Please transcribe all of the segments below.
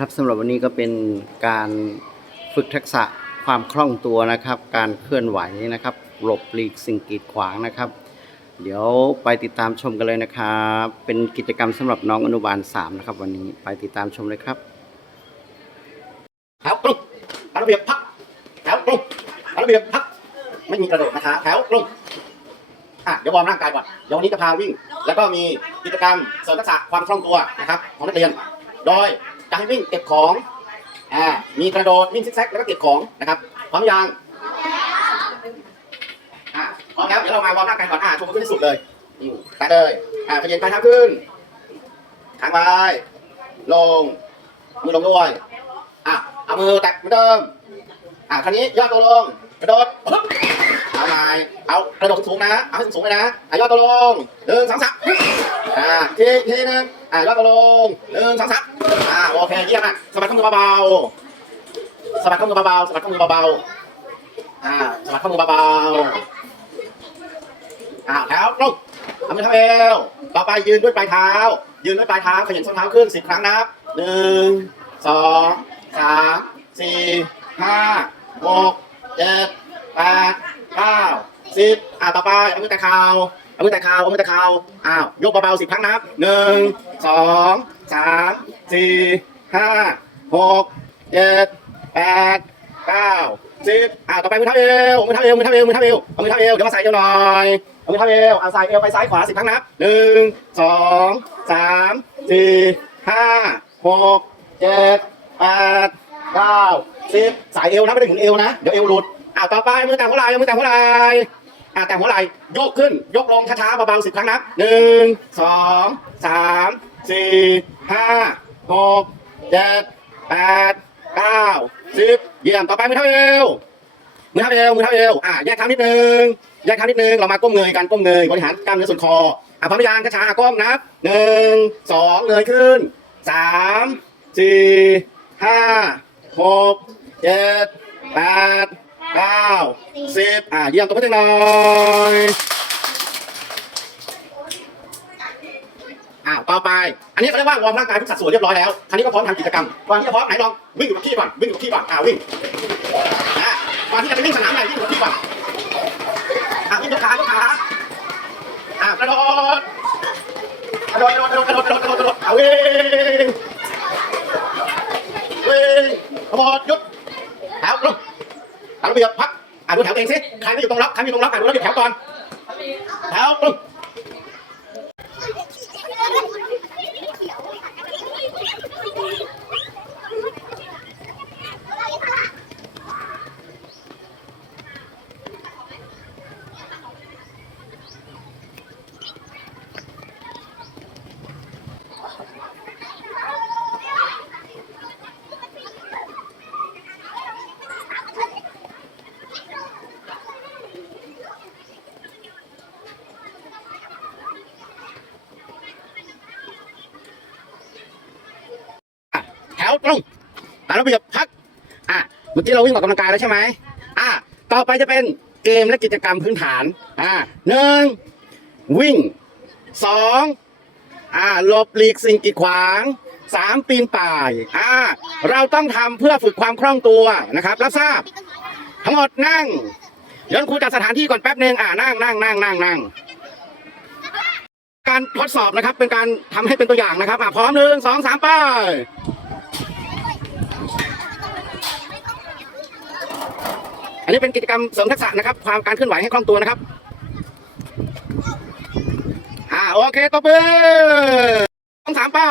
ครับสำหรับวันนี้ก็เป็นการฝึกทักษะความคล่องตัวนะครับ การเคลื่อนไหวนะครับหลบหลีกสิ่งกีดขวางนะครับ เดี๋ยวไปติดตามชมกันเลยนะครับ เป็นกิจกรรมสำหรับน้องอนุบาล3นะครับ วันนี้ไปติดตามชมเลยครับแถวตรงตามระเบียบพักแถวตรงตามระเบียบพักไม่มีกระโดดนะคะแถวตรงอะเดี๋ยววอร์มร่างกายก่อนเดี๋ยววันนี้จะพาวิ่ง แล้วก็มีกิจกรรมเสริมทักษะความคล่องตัวนะครับของนักเรียน โดย จะให้วิ่งเก็บของอ่ามีกระโดดวิ่งซิกแซกแล้วก็เก็บของนะครับพร้อมยังอะพร้อมแล้วเดี๋ยวเรามาวอร์มร่างกายก่อนอะชมขึ้นสุดเลยอืมไปเลยอะขยันปลายเท้าขึ้นค้างไว้ลงมือลงด้วยอะเอามือแตะเหมือนเดิมอะคราวนี้ย่อตัวลงกระโดดปึ๊บเอาใหม่เอากระโดดสูงๆนะเอาให้สูงๆเลยนะอะย่อตัวลงหนึ่งสองสาม อะทีทีหนึงอะย่อตัวลงหนึ่งสองสามอะโอเคเยี่ยมอะสะบัดข้อมือเบาๆสะบัดข้อมือเบาๆสะบัดข้อมือเบาๆอะสะบัดข้อมือเบาๆอะแถวตรงเอามือทำเอวต่อไปยืนด้วยปลายเท้า ยืนด้วยปลายเท้าขยันส้นเท้าขึ้นสิบครั้งนับหนึ่งสองสามสี่ห้าหกเจ็ดแปดเก้าสิบอะต่อไปเอามือแตะเข่า เอามือแตะข่าเอามือแตะข่าอ้าวยกเบาๆสิบครั้งนับหนึ่งสองสามสี่ห้าหกเจ็ดแปดเก้าสิบอะต่อไปมือเท้าเอวมือเท้าเอวมือเท้าเอวมือเท้าเอวเอามือเท้าเอวเดี๋ยวมาใส่เอวหน่อยเอามือเท้าเอวเอาใส่เอวไปซ้ายขวาสิบครั้งนับหนึ่งสองสามสี่ห้าหกเจ็ดแปดเก้าสิบสายเอวนะไม่ได้ถึงเอวนะเดี๋ยวเอวหลุดอะต่อไปมือแต่หัวไหล่มือแต่หัวไหล่ อะแต่หัวไหล่ยกขึ้นยกลงช้าๆเบาๆสิบครั้งนับหนึ่งสองสามสี่ห้าหกเจ็ดแปดเก้าสิบเยี่ยมต่อไปมือเท้าเอวมือเท้าเอวมือเท้าเอวอะแยกเท้านิดนึงแยกเท้านิดนึงเรามาก้มเงยกันก้มเงยบริหารกล้ามเนื้อส่วนคออะพร้อมหรือยังช้าๆก้มนับหนึ่งสองเงยขึ้นสามสี่ห้าหกเจ็ดแปด เก้าสิบอะเยี่ยมตัวเพื่อนหน่อยอะต่อไป อันนี้เขาเรียกว่าวอร์มร่างกายทุกสัดส่วนเรียบร้อยแล้วคราวนี้ก็พร้อมทำกิจกรรมก่อนที่จะพร้อมไหนลองวิ่งอยู่กับที่ก่อนวิ่งอยู่กับที่ก่อนอะวิ่งนะก่อนที่จะไปวิ่งสนามใหญ่วิ่งหัวที่ก่อนอะวิ่งยกขายกขาอะกระโดดกระโดดกระโดดกระโดดกระโดดกระโดดกระโดดเอาวิ่งวิ่งกระโดหยุด ตามระเบียบพักอะดูแถวเองสิใครไม่อยู่ตรงล็อกใครไม่อยู่ตรงล็อกอะดูระเบียบแถวก่อนแถวลงอะแถวตรง ตามระเบียบพักอะเมื่อกี้เราวิ่งออกกำลังกายแล้วใช่ไหมอะต่อไปจะเป็นเกมและกิจกรรมพื้นฐานอะหนึ่งวิ่งสองอ่าหลบหลีกสิ่งกีดขวางสามปีนป่ายอ่าเราต้องทำเพื่อฝึกความคล่องตัวนะครับรับทราบ ทั้งหมดนั่งเดี๋ยวครูจัดสถานที่ก่อนแป๊บหนึ่งอ่านั่งนั่งนั่งนั่งนั่งการทดสอบนะครับเป็นการทำให้เป็นตัวอย่างนะครับอ่าพร้อมหนึ่งสองสามไป อันนี้เป็นกิจกรรมเสริมทักษะนะครับความการเคลื่อนไหวให้คล่องตัวนะครับอ่าโอเคตบมือสองสามป้า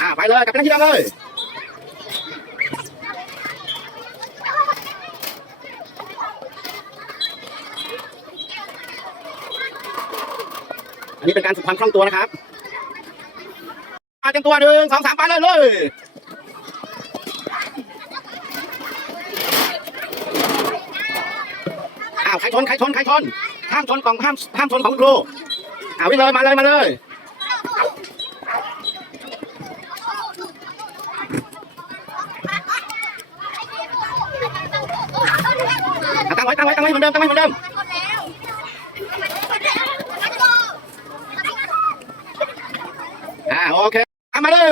อ่าไปเลยกับนั่งที่เดิมเลยอันนี้เป็นการฝึกความคล่องตัวนะครับ อาจังตัวหนึ่งสองสามไปเลยเลยอ้าวใครชนใครชนใครชนห้ามชนของห้ามห้ามชนของคุณครูอ้าววิ่งเลยมาเลยมาเลยตั้งไว้ตั้งไว้ตั้งไว้เหมือนเดิมตั้งไว้เหมือนเดิมอ่าโอเค มาเด้อ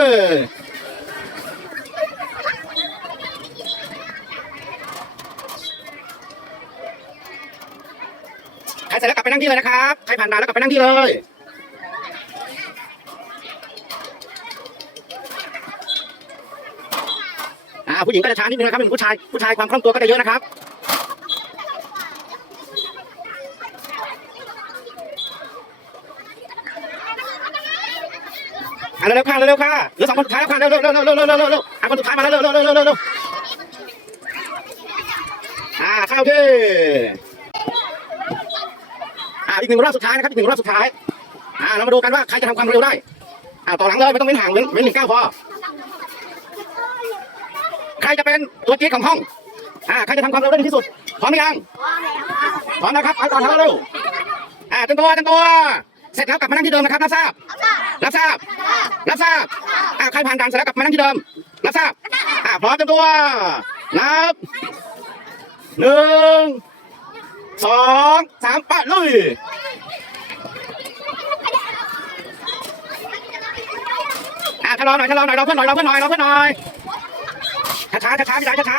ใครเสร็จแล้วกลับไปนั่งที่เลยนะครับ ใครผ่านมาแล้วกลับไปนั่งที่เลยอ่าผู้หญิงก็จะช้านิดนึงนะครับผู้ชายผู้ชายความคล่องตัวก็จะเยอะนะครับ เร็วๆค่ะเร็วๆค่ะเหลือสองคนสุดท้ายแล้วค่ะเร็วๆเร็วๆเร็วๆเร็วเร็วเอาคนสุดท้ายมาแล้วเร็วๆเร็วๆเร็วๆอ่าเข้าที่อ่าอีกหนึ่งรอบสุดท้ายนะครับอีกหนึ่งรอบสุดท้ายอ่าเรามาดูกันว่าใครจะทำความเร็วได้อ่าต่อหลังเลยไม่ต้องเว้นห่างเว้นเว้นหนึ่งก้าวพอใครจะเป็นตัวจี๊ดของห้องอ่าใครจะทำความเร็วได้ที่สุดพร้อมหรือยังพร้อมแล้วครับไปต่อแถวเร็วอ่าเต็มตัวเต็มตัว เสร็จแล้วกลับมานั่งที่เดิมนะครับรับทราบ รับทราบ รับทราบอ่าใครผ่านด่านเสร็จแล้วกลับมานั่งที่เดิม รับทราบอ่าพร้อมจำตัวนับหนึ่งสองสามปะลุยอ่าชะลอหน่อยชะลอหน่อยรอเพื่อนหน่อยรอเพื่อนหน่อยรอเพื่อนหน่อยช้าช้าช้าช้าช้าช้า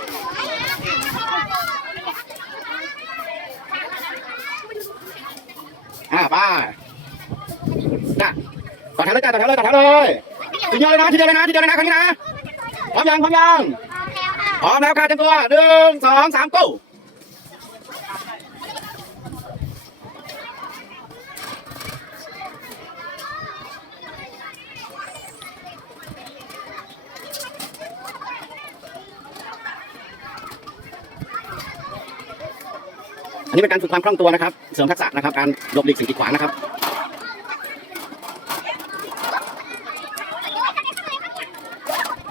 ไปน่ะต่อแถวเลยจ้ะต่อแถวเลยต่อแถวเลยทีเดียวเลยนะทีเดียวเลยนะทีเดียวเลยนะครั้งนี้นะพร้อมยังพร้อมยังพร้อมแล้วค่ะเตรียมตัวหนึ่งสองสามกู้ อันนี้เป็นการฝึกความคล่องตัวนะครับ เสริมทักษะนะครับ การหลบหลีกสิ่งกีดขวางนะครับ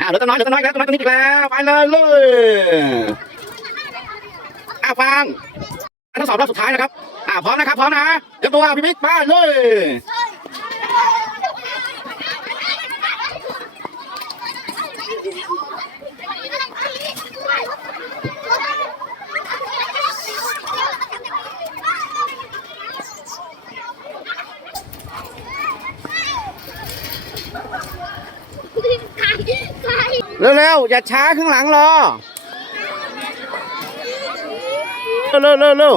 อ่าเหลือตัวน้อยเหลือตัวน้อยแล้วตัวน้อยตัวนี้อีกแล้วไปเลยเลยอ้าวฟังทดสอบรอบสุดท้ายนะครับ อ่าพร้อมนะครับ พร้อมนะเดี๋ยวตัวพี่บิ๊กไปเลย เร็วๆอย่าช้าข้างหลังรอเร็วๆเร็ว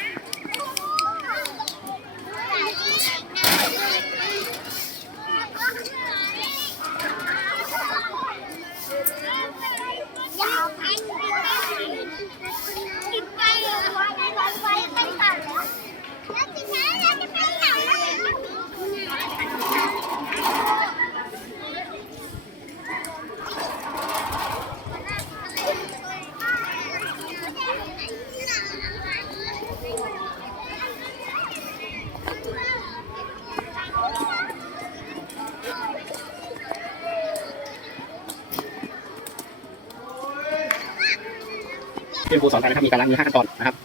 ที่ครูสอนไปนะครับมีการล้างมือห้าขั้นตอนนะครับ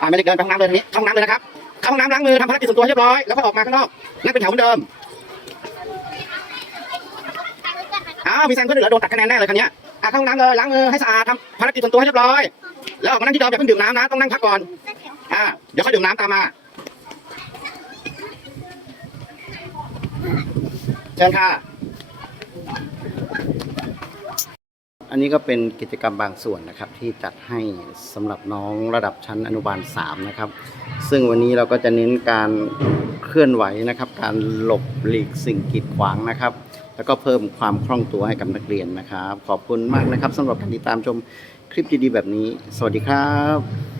อ่าไม่ได้เดินไปห้องน้ำเลยทีนี้ห้องน้ำเลยนะครับเข้าห้องน้ำล้างมือทำภารกิจส่วนตัวเรียบร้อยแล้วก็ออกมาข้างนอกนั่งเป็นแถวเหมือนเดิมอ้าวมีแซงเพื่อนเหลือโดนตัดคะแนนแน่เลยคันนี้อะเข้าห้องน้ำเลยล้างมือให้สะอาดทำภารกิจส่วนตัวให้เรียบร้อย แล้วออกมานั่งที่เดิมอย่าเพิ่งดื่มน้ำนะต้องนั่งพักก่อนอ่าเดี๋ยวค่อยดื่มน้ำตามมาเชิญค่ะ อันนี้ก็เป็นกิจกรรมบางส่วนนะครับ ที่จัดให้สำหรับน้องระดับชั้นอนุบาล3นะครับ ซึ่งวันนี้เราก็จะเน้นการเคเคลื่อนไหวนะครับ การหลบหลีกสิ่งกีดขวางนะครับ แล้วก็เพิ่มความคล่องตัวให้กับนักเรียนนะครับ ขอบคุณมากนะครับสำหรับการติดตามชมคลิปดีๆแบบนี้ สวัสดีครับ